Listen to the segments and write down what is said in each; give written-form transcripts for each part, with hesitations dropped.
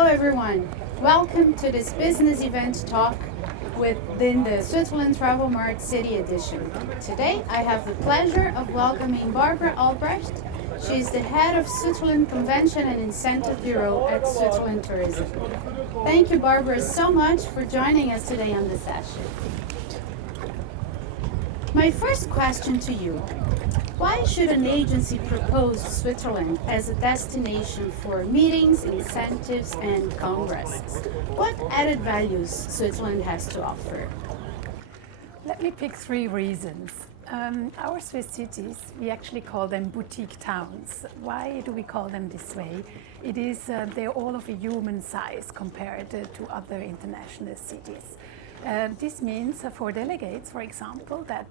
Hello everyone, welcome to this business event talk within the Switzerland Travel Mart City Edition. Today I have the pleasure of welcoming Barbra Albrecht. She is the head of Switzerland Convention and Incentive Bureau at Switzerland Tourism. Thank you, Barbra, so much for joining us today on this session. My first question to you: why should an agency propose Switzerland as a destination for meetings, incentives, and congresses? What added values Switzerland has to offer? Let me pick three reasons. Our Swiss cities, we actually call them boutique towns. Why do we call them this way? It is they're all of a human size compared to other international cities. This means for delegates, for example, that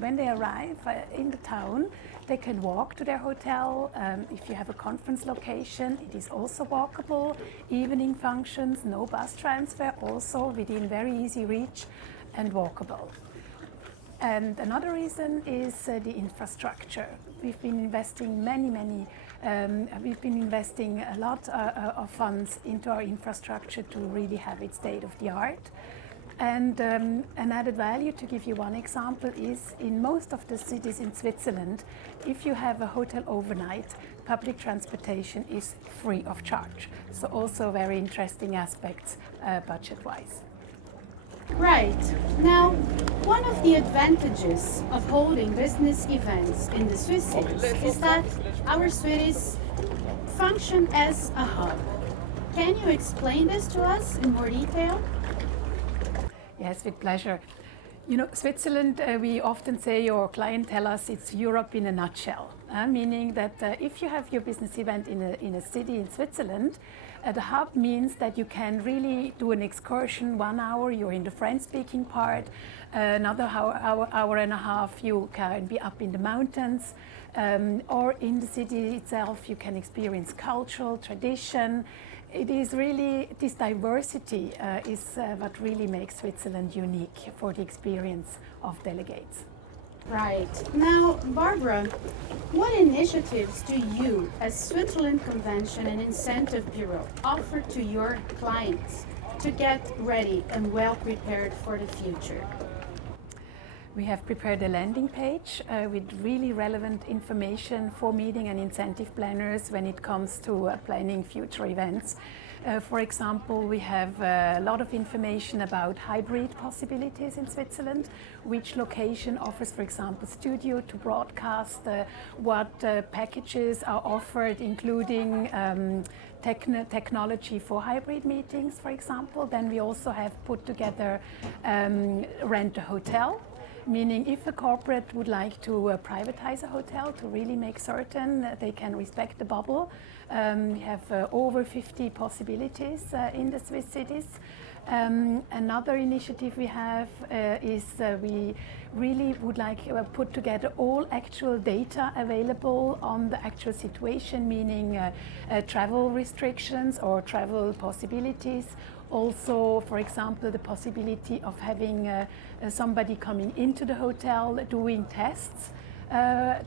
when they arrive in the town, they can walk to their hotel. If you have a conference location, it is also walkable. Evening functions, no bus transfer, also within very easy reach and walkable. And another reason is the infrastructure. We've been investing we've been investing a lot of funds into our infrastructure to really have it state of the art. And an added value, to give you one example, is in most of the cities in Switzerland, if you have a hotel overnight, public transportation is free of charge. So also very interesting aspects budget-wise. Right. Now, one of the advantages of holding business events in the Swiss cities is that our cities function as a hub. Can you explain this to us in more detail? Yes, with pleasure. You know, Switzerland, we often say, or clients tell us, it's Europe in a nutshell, meaning that if you have your business event in a city in Switzerland, the hub means that you can really do an excursion 1 hour, you're in the French-speaking part, another hour and a half you can be up in the mountains, or in the city itself you can experience cultural tradition. It is really, this diversity is what really makes Switzerland unique for the experience of delegates. Right. Now, Barbra, what initiatives do you, as Switzerland Convention and Incentive Bureau, offer to your clients to get ready and well prepared for the future? We have prepared a landing page with really relevant information for meeting and incentive planners when it comes to planning future events. For example, we have a lot of information about hybrid possibilities in Switzerland, which location offers, for example, studio to broadcast, what packages are offered, including technology for hybrid meetings, for example. Then we also have put together rent a hotel, meaning if a corporate would like to privatize a hotel to really make certain that they can respect the bubble. We have over 50 possibilities in the Swiss cities. Another initiative we have is we really would like to put together all actual data available on the actual situation, meaning travel restrictions or travel possibilities. Also, for example, the possibility of having somebody coming into the hotel doing tests.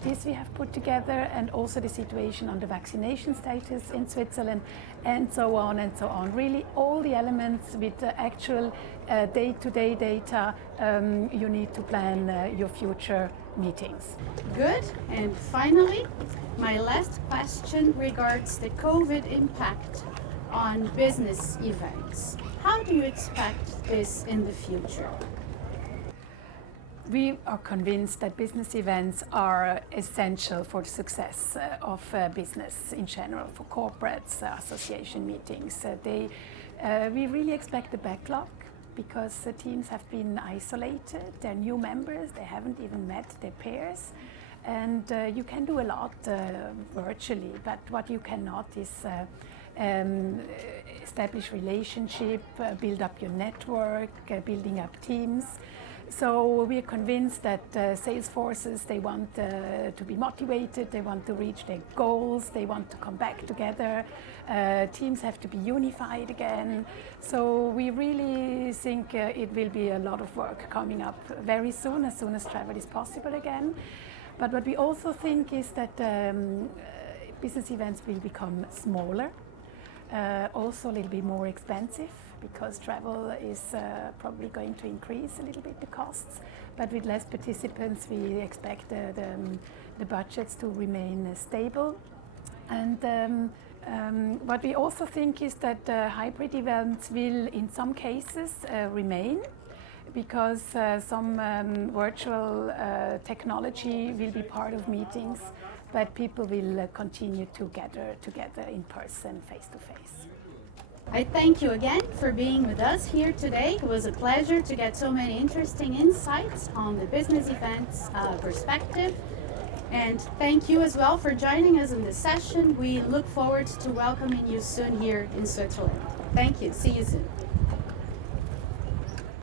This we have put together, and also the situation on the vaccination status in Switzerland, and so on and so on. Really all the elements with the actual day-to-day data you need to plan your future meetings. Good. And finally, my last question regards the COVID impact on business events. How do you expect this in the future? We are convinced that business events are essential for the success of business in general, for corporates, association meetings. We really expect a backlog because the teams have been isolated, they're new members, they haven't even met their peers. And you can do a lot virtually, but what you cannot is establish relationship, build up your network, building up teams. So we are convinced that sales forces, they want to be motivated, they want to reach their goals, they want to come back together. Teams have to be unified again. So we really think it will be a lot of work coming up very soon as travel is possible again. But what we also think is that business events will become smaller. Also a little bit more expensive because travel is probably going to increase a little bit the costs, but with less participants we expect the budgets to remain stable. And what we also think is that hybrid events will in some cases remain, because some virtual technology will be part of meetings, but people will continue to gather together in person, face to face. I thank you again for being with us here today. It was a pleasure to get so many interesting insights on the business events perspective. And thank you as well for joining us in this session. We look forward to welcoming you soon here in Switzerland. Thank you. See you soon.